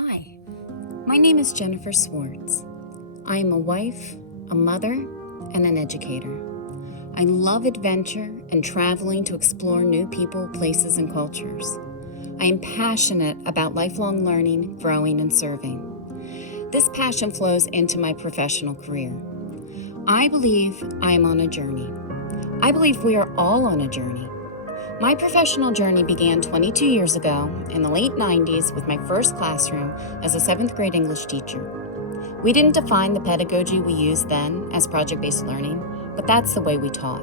Hi, my name is Jennifer Swartz. I am a wife, a mother, and an educator. I love adventure and traveling to explore new people, places, and cultures. I am passionate about lifelong learning, growing, and serving. This passion flows into my professional career. I believe I am on a journey. I believe we are all on a journey. My professional journey began 22 years ago in the late 90s with my first classroom as a 7th grade English teacher. We didn't define the pedagogy we used then as project-based learning, but that's the way we taught.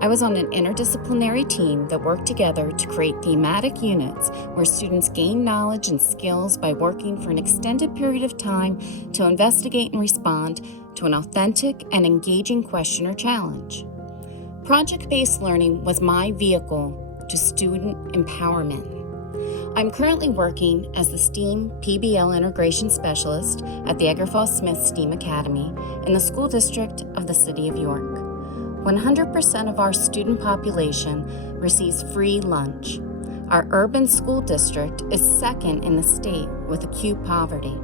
I was on an interdisciplinary team that worked together to create thematic units where students gain knowledge and skills by working for an extended period of time to investigate and respond to an authentic and engaging question or challenge. Project-based learning was my vehicle to student empowerment. I'm currently working as the STEAM PBL Integration Specialist at the Edgar Fawcett Smith STEAM Academy in the school district of the City of York. 100% of our student population receives free lunch. Our urban school district is second in the state with acute poverty.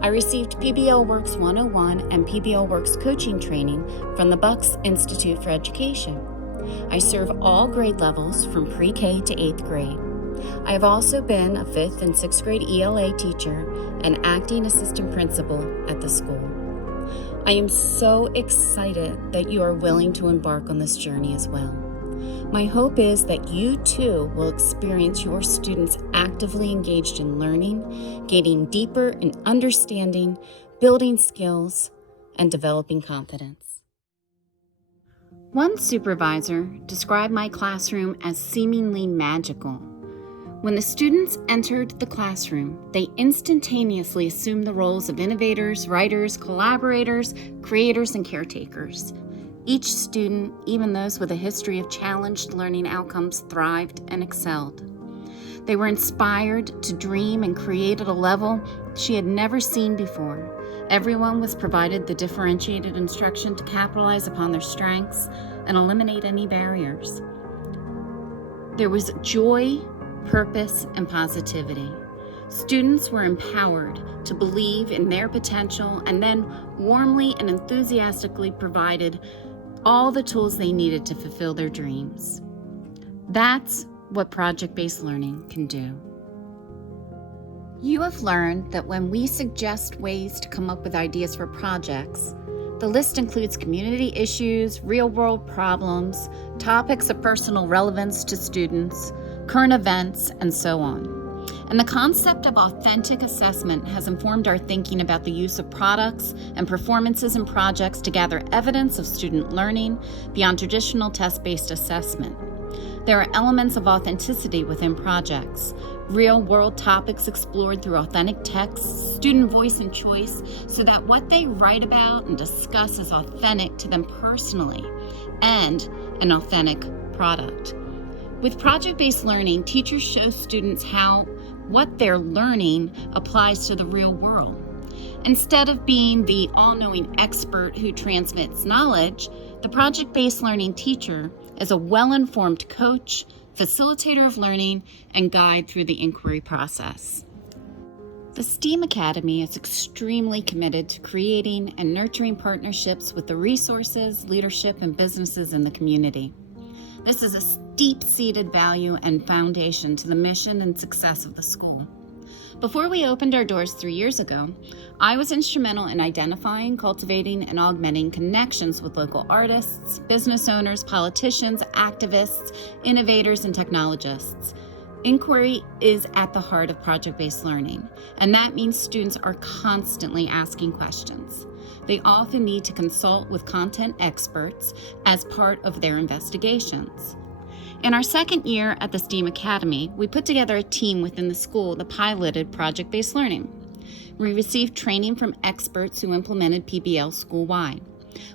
I received PBL Works 101 and PBL Works coaching training from the Bucks Institute for Education. I serve all grade levels from pre-K to 8th grade. I have also been a 5th and 6th grade ELA teacher and acting assistant principal at the school. I am so excited that you are willing to embark on this journey as well. My hope is that you too will experience your students actively engaged in learning, gaining deeper in understanding, building skills, and developing confidence. One supervisor described my classroom as seemingly magical. When the students entered the classroom, they instantaneously assumed the roles of innovators, writers, collaborators, creators, and caretakers. Each student, even those with a history of challenged learning outcomes, thrived and excelled. They were inspired to dream and create at a level she had never seen before. Everyone was provided the differentiated instruction to capitalize upon their strengths and eliminate any barriers. There was joy, purpose, and positivity. Students were empowered to believe in their potential and then warmly and enthusiastically provided all the tools they needed to fulfill their dreams. That's what project-based learning can do. You have learned that when we suggest ways to come up with ideas for projects, the list includes community issues, real-world problems, topics of personal relevance to students, current events, and so on. And the concept of authentic assessment has informed our thinking about the use of products and performances in projects to gather evidence of student learning beyond traditional test-based assessment. There are elements of authenticity within projects, real-world topics explored through authentic texts, student voice and choice, so that what they write about and discuss is authentic to them personally and an authentic product. With project-based learning, teachers show students how what they're learning applies to the real world. Instead of being the all-knowing expert who transmits knowledge, the project-based learning teacher is a well-informed coach, facilitator of learning, and guide through the inquiry process. The STEAM Academy is extremely committed to creating and nurturing partnerships with the resources, leadership, and businesses in the community. This is a deep-seated value and foundation to the mission and success of the school. Before we opened our doors 3 years ago, I was instrumental in identifying, cultivating, and augmenting connections with local artists, business owners, politicians, activists, innovators, and technologists. Inquiry is at the heart of project-based learning, and that means students are constantly asking questions. They often need to consult with content experts as part of their investigations. In our second year at the STEAM Academy, we put together a team within the school that piloted project-based learning. We received training from experts who implemented PBL school-wide.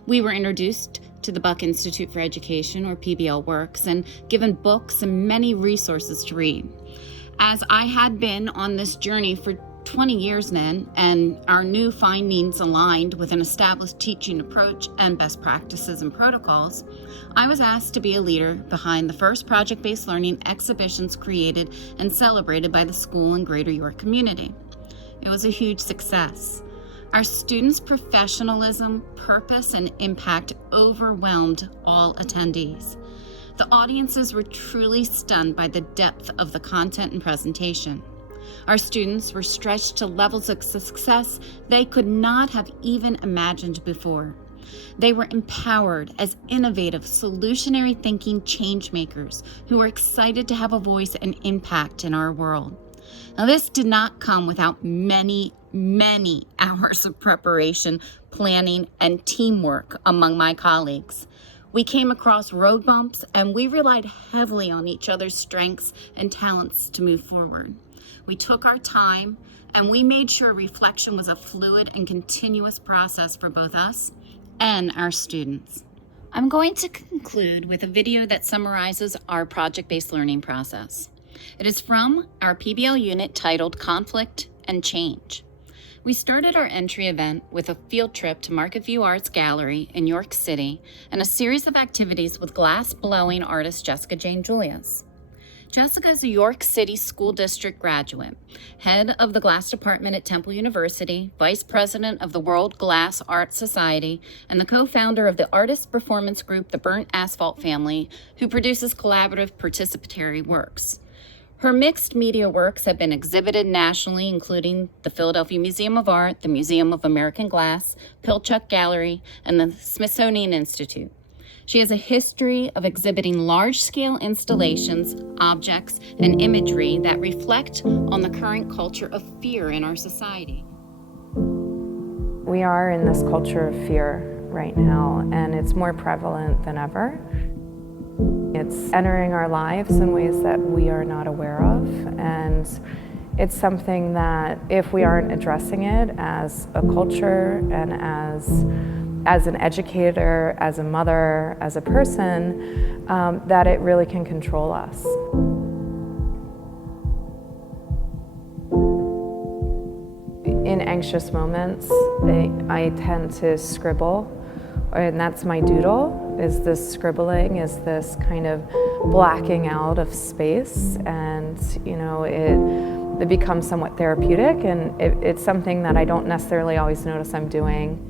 We were introduced to the Buck Institute for Education, or PBL Works, and given books and many resources to read. As I had been on this journey for 20 years then, and our new findings aligned with an established teaching approach and best practices and protocols, I was asked to be a leader behind the first project-based learning exhibitions created and celebrated by the school and Greater York community. It was a huge success. Our students' professionalism, purpose, and impact overwhelmed all attendees. The audiences were truly stunned by the depth of the content and presentation. Our students were stretched to levels of success they could not have even imagined before. They were empowered as innovative, solutionary thinking change makers who were excited to have a voice and impact in our world. Now, this did not come without many hours of preparation, planning, and teamwork among my colleagues. We came across road bumps, and we relied heavily on each other's strengths and talents to move forward. We took our time, and we made sure reflection was a fluid and continuous process for both us and our students. I'm going to conclude with a video that summarizes our project-based learning process. It is from our PBL unit titled Conflict and Change. We started our entry event with a field trip to Market View Arts Gallery in York City and a series of activities with glass-blowing artist Jessica Jane Julius. Jessica is a York City School District graduate, head of the glass department at Temple University, vice president of the World Glass Art Society, and the co-founder of the artist performance group The Burnt Asphalt Family, who produces collaborative participatory works. Her mixed media works have been exhibited nationally, including the Philadelphia Museum of Art, the Museum of American Glass, Pilchuck Gallery, and the Smithsonian Institute. She has a history of exhibiting large-scale installations, objects, and imagery that reflect on the current culture of fear in our society. We are in this culture of fear right now, and it's more prevalent than ever. It's entering our lives in ways that we are not aware of, and it's something that if we aren't addressing it as a culture and as an educator, as a mother, as a person, that it really can control us. In anxious moments, I tend to scribble, and that's my doodle, is this scribbling, is this kind of blacking out of space, and it becomes somewhat therapeutic, and it's something that I don't necessarily always notice I'm doing.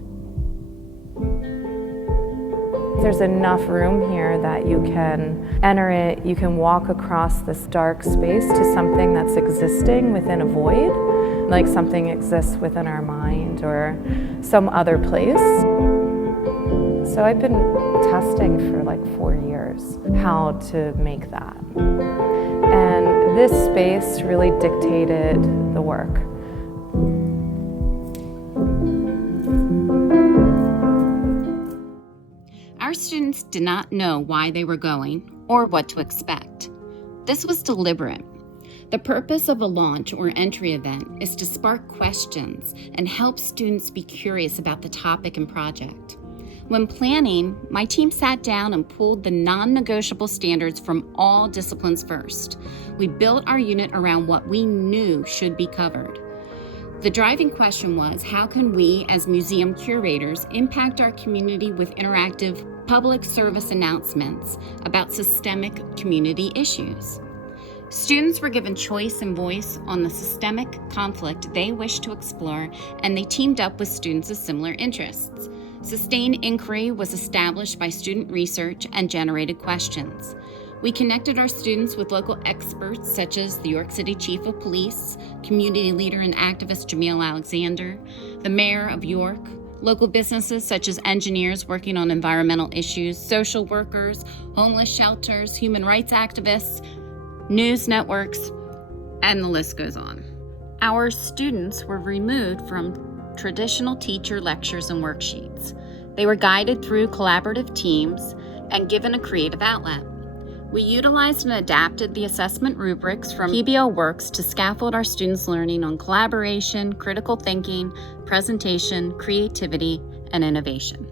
There's enough room here that you can enter it, you can walk across this dark space to something that's existing within a void, like something exists within our mind or some other place. So I've been testing for like 4 years how to make that. And this space really dictated the work. Our students did not know why they were going or what to expect. This was deliberate. The purpose of a launch or entry event is to spark questions and help students be curious about the topic and project. When planning, my team sat down and pulled the non-negotiable standards from all disciplines first. We built our unit around what we knew should be covered. The driving question was, how can we as museum curators impact our community with interactive public service announcements about systemic community issues? Students were given choice and voice on the systemic conflict they wished to explore, and they teamed up with students of similar interests. Sustained inquiry was established by student research and generated questions. We connected our students with local experts such as the York City Chief of Police, community leader and activist Jamil Alexander, the Mayor of York, local businesses such as engineers working on environmental issues, social workers, homeless shelters, human rights activists, news networks, and the list goes on. Our students were removed from traditional teacher lectures and worksheets. They were guided through collaborative teams and given a creative outlet. We utilized and adapted the assessment rubrics from PBL Works to scaffold our students' learning on collaboration, critical thinking, presentation, creativity, and innovation.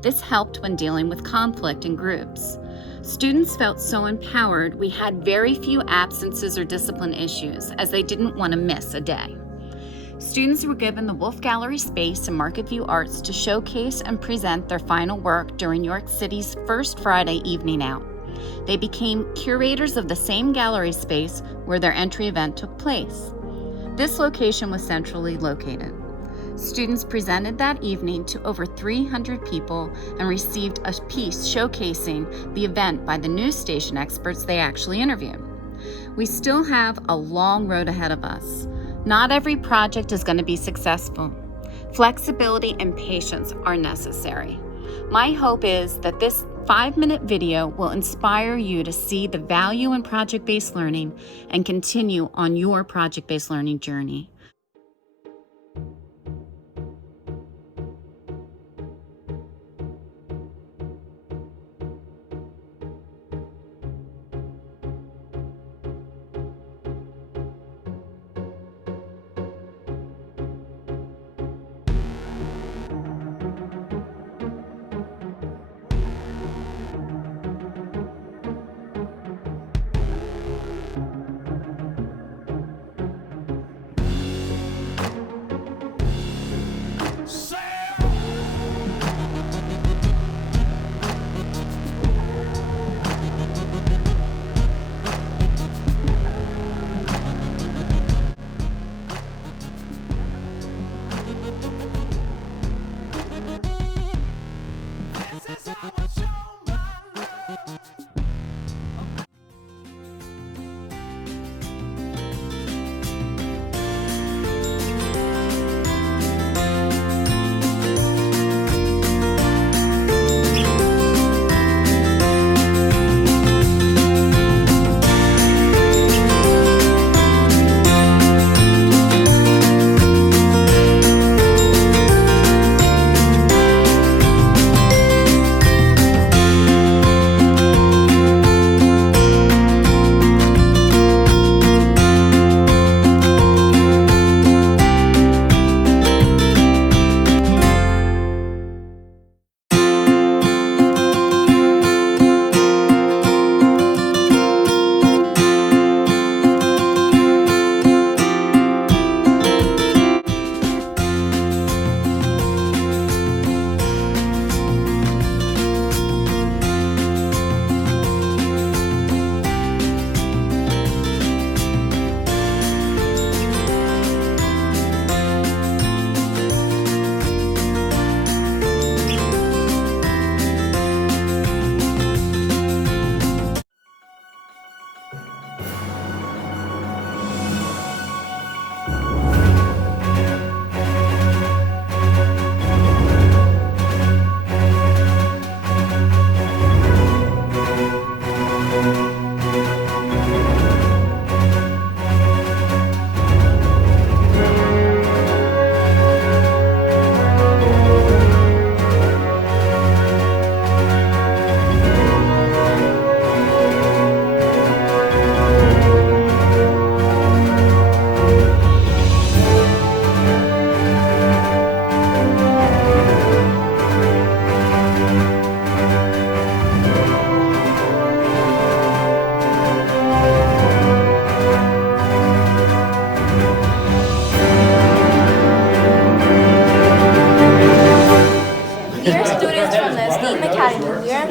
This helped when dealing with conflict in groups. Students felt so empowered we had very few absences or discipline issues, as they didn't want to miss a day. Students were given the Wolf Gallery space in Market View Arts to showcase and present their final work during York City's first Friday evening out. They became curators of the same gallery space where their entry event took place. This location was centrally located. Students presented that evening to over 300 people and received a piece showcasing the event by the news station experts they actually interviewed. We still have a long road ahead of us. Not every project is going to be successful. Flexibility and patience are necessary. My hope is that this 5-minute video will inspire you to see the value in project-based learning and continue on your project-based learning journey.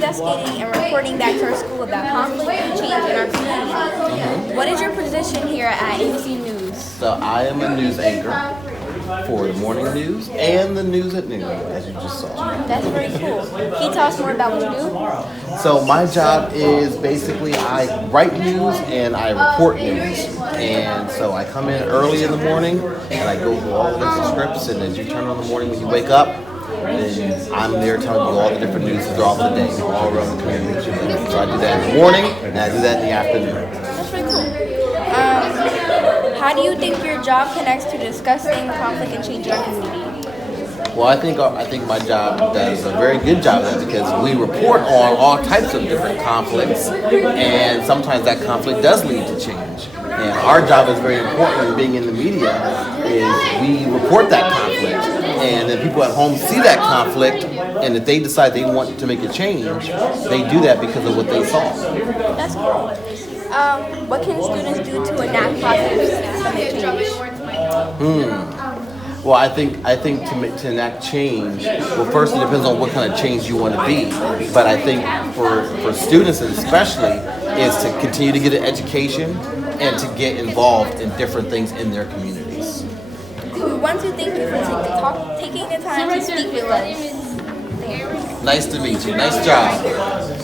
investigating and reporting back to our school about conflict and change in our community. What is your position here at ABC News? So I am a news anchor for the morning news and the news at noon, as you just saw. That's very cool. Can you tell us more about what you do? So my job is basically I write news and I report news. And so I come in early in the morning and I go through all the different scripts, and as you turn on the morning when you wake up, and I'm there telling you all the different news throughout the day, all around the community. So I do that in the morning and I do that in the afternoon. That's pretty cool. How do you think your job connects to discussing conflict and change in our community? Well, I think my job does a very good job of that, because we report on all types of different conflicts, and sometimes that conflict does lead to change. And our job is very important in being in the media, is we report that conflict, and then people at home see that conflict, and if they decide they want to make a change, they do that because of what they saw. That's cool. What can students do to enact positive systemic change? Well, I think to enact change, well, first it depends on what kind of change you want to be. But I think for students especially, is to continue to get an education and to get involved in different things in their communities. us. We want to thank you for taking the time to speak with us. Nice to meet you. Nice job.